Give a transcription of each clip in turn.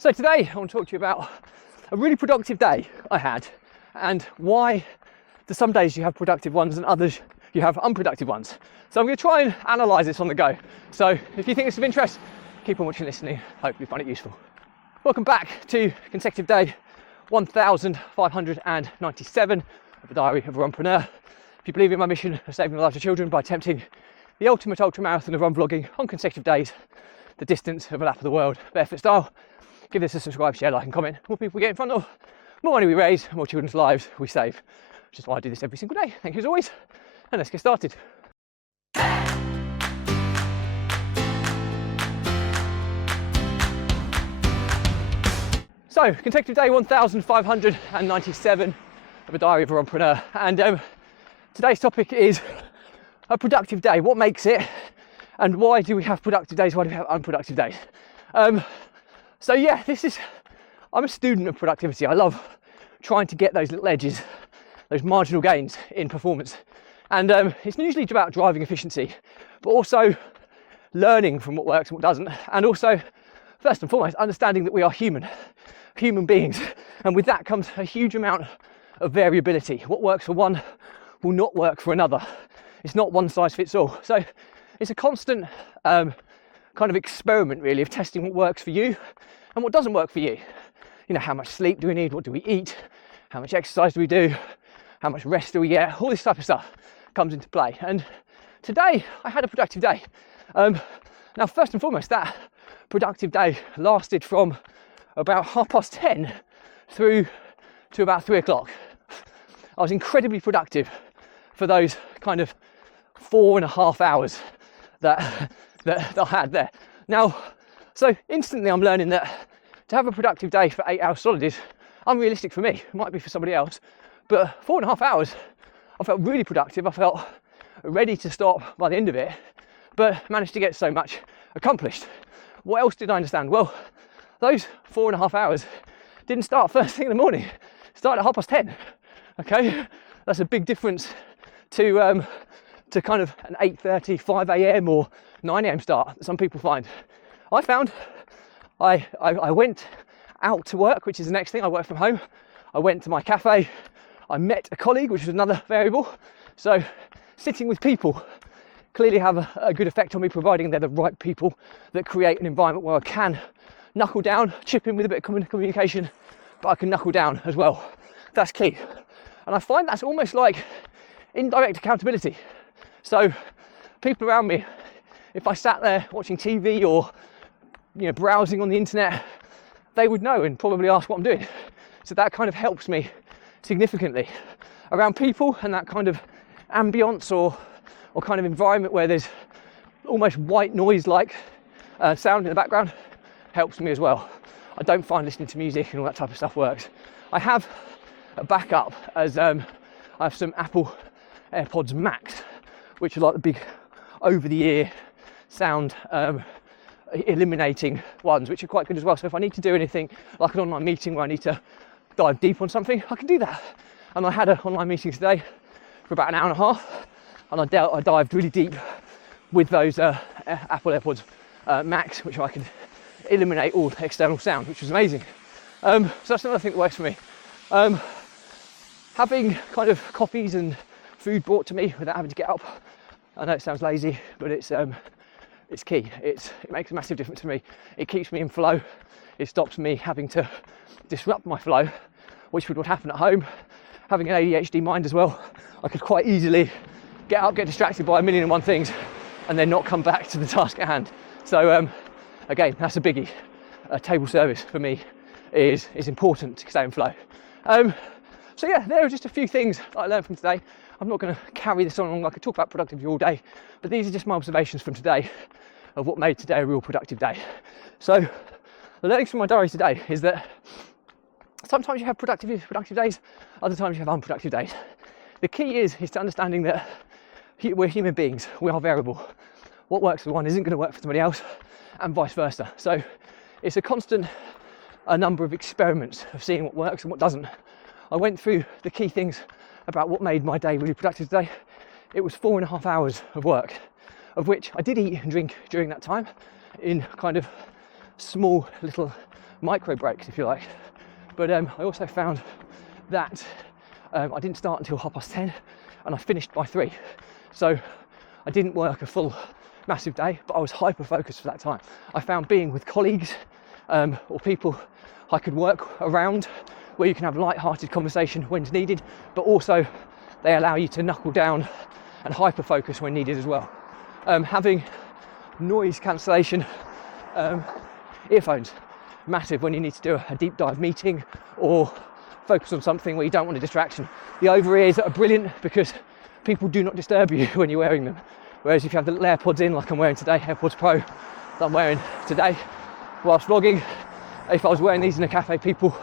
So today I want to talk to you about a really productive day I had and why some days you have productive ones and others you have unproductive ones. So I'm going to try and analyse this on the go. So if you think it's of interest, keep on watching, listening, hopefully find it useful. Welcome back to consecutive day 1597 of the Diary of a Runpreneur. If you believe in my mission of saving the lives of children by attempting the ultimate ultramarathon of run vlogging on consecutive days, the distance of a lap of the world, barefoot style, give this a subscribe, share, like and comment. More people we get in front of, more money we raise, more children's lives we save. Which is why I do this every single day. Thank you as always, and let's get started. So, consecutive day 1597 of a Diary of a Runpreneur, and today's topic is a productive day. What makes it, and why do we have productive days? Why do we have unproductive days? So yeah, I'm a student of productivity. I love trying to get those little edges, those marginal gains in performance. And it's usually about driving efficiency, but also learning from what works and what doesn't. And also, first and foremost, understanding that we are human beings. And with that comes a huge amount of variability. What works for one will not work for another. It's not one size fits all. So it's a constant kind of experiment really of testing what works for you and what doesn't work for you. You know, how much sleep do we need? What do we eat? How much exercise do we do? How much rest do we get? All this type of stuff comes into play. And today I had a productive day. Now, first and foremost, that productive day lasted from about 10:30 through to about 3 o'clock. I was incredibly productive for those kind of 4.5 hours that I had there. Now, so instantly I'm learning that to have a productive day for 8 hours solid is unrealistic for me. It might be for somebody else, but 4.5 hours, I felt really productive. I felt ready to stop by the end of it, but managed to get so much accomplished. What else did I understand? Well, those 4.5 hours didn't start first thing in the morning. It started at 10:30. Okay, that's a big difference to kind of an 8:30, 5 a.m. or 9 a.m. start that some people find. I found I went out to work, which is the next thing. I work from home. I went to my cafe. I met a colleague, which was another variable. So sitting with people clearly have a good effect on me, providing they're the right people that create an environment where I can knuckle down, chip in with a bit of communication, but I can knuckle down as well. That's key. And I find that's almost like indirect accountability. So people around me, if I sat there watching TV or browsing on the internet, they would know and probably ask what I'm doing. So that kind of helps me significantly around people, and that kind of ambience or kind of environment where there's almost white noise like sound in the background helps me as well. I don't find listening to music and all that type of stuff works. I have a backup as I have some Apple AirPods Max, which are like the big over-the-ear sound eliminating ones, which are quite good as well. So if I need to do anything like an online meeting where I need to dive deep on something, I can do that. And I had an online meeting today for about an hour and a half, and I dived really deep with those Apple AirPods Max, which I could eliminate all external sound, which was amazing. So that's another thing that works for me. Having kind of coffees and food brought to me without having to get up. I know it sounds lazy, but it's key. It makes a massive difference for me. It keeps me in flow. It stops me having to disrupt my flow, which would happen at home. Having an ADHD mind as well, I could quite easily get up, get distracted by 1,000,001 things, and then not come back to the task at hand. So again, that's a biggie. Table service for me is important to stay in flow. So yeah, there are just a few things that I learned from today. I'm not going to carry this on. I could talk about productivity all day, but these are just my observations from today of what made today a real productive day. So the learnings from my diary today is that sometimes you have productive days, other times you have unproductive days. The key is to understanding that we're human beings, we are variable. What works for one isn't going to work for somebody else, and vice versa. So it's a constant number of experiments of seeing what works and what doesn't. I went through the key things about what made my day really productive today. It was 4.5 hours of work, of which I did eat and drink during that time in kind of small little micro breaks, if you like. But I also found that I didn't start until 10:30 and I finished by 3. So I didn't work a full massive day, but I was hyper focused for that time. I found being with colleagues or people I could work around, where you can have light-hearted conversation when needed, but also they allow you to knuckle down and hyper focus when needed as well. Having noise cancellation earphones, massive when you need to do a deep dive meeting or focus on something where you don't want a distraction. The over ears are brilliant because people do not disturb you when you're wearing them. Whereas if you have the little AirPods in, like I'm wearing today, AirPods Pro that I'm wearing today whilst vlogging, if I was wearing these in a cafe, people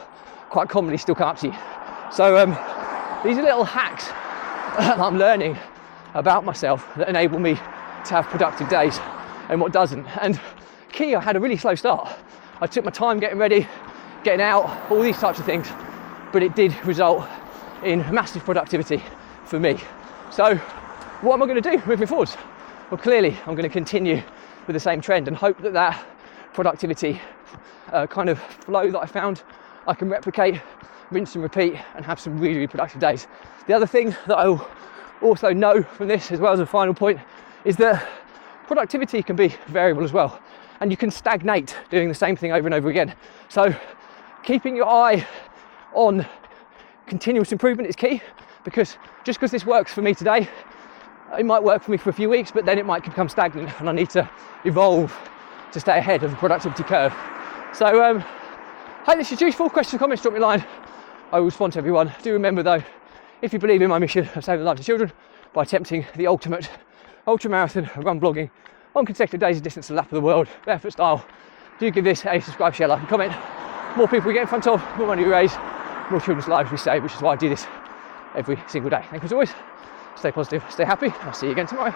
quite commonly still come up to you. So these are little hacks that I'm learning about myself that enable me to have productive days and what doesn't. And key, I had a really slow start. I took my time getting ready, getting out, all these types of things, but it did result in massive productivity for me. So what am I going to do moving forwards? Well, clearly I'm going to continue with the same trend and hope that that productivity kind of flow that I found, I can replicate, rinse and repeat, and have some really, really productive days. The other thing that I'll also know from this, as well as a final point, is that productivity can be variable as well, and you can stagnate doing the same thing over and over again. So keeping your eye on continuous improvement is key, because just because this works for me today, it might work for me for a few weeks, but then it might become stagnant and I need to evolve to stay ahead of the productivity curve. So hope this is useful. Questions, comments, drop me a line. I will respond to everyone. Do remember though, if you believe in my mission of saving the lives of children by attempting the ultimate ultra marathon of run blogging on consecutive days of distance to the lap of the world, barefoot style, do give this a subscribe, share, like and comment. More people we get in front of, more money we raise, more children's lives we save, which is why I do this every single day. Thank you as always. Stay positive, stay happy. I'll see you again tomorrow.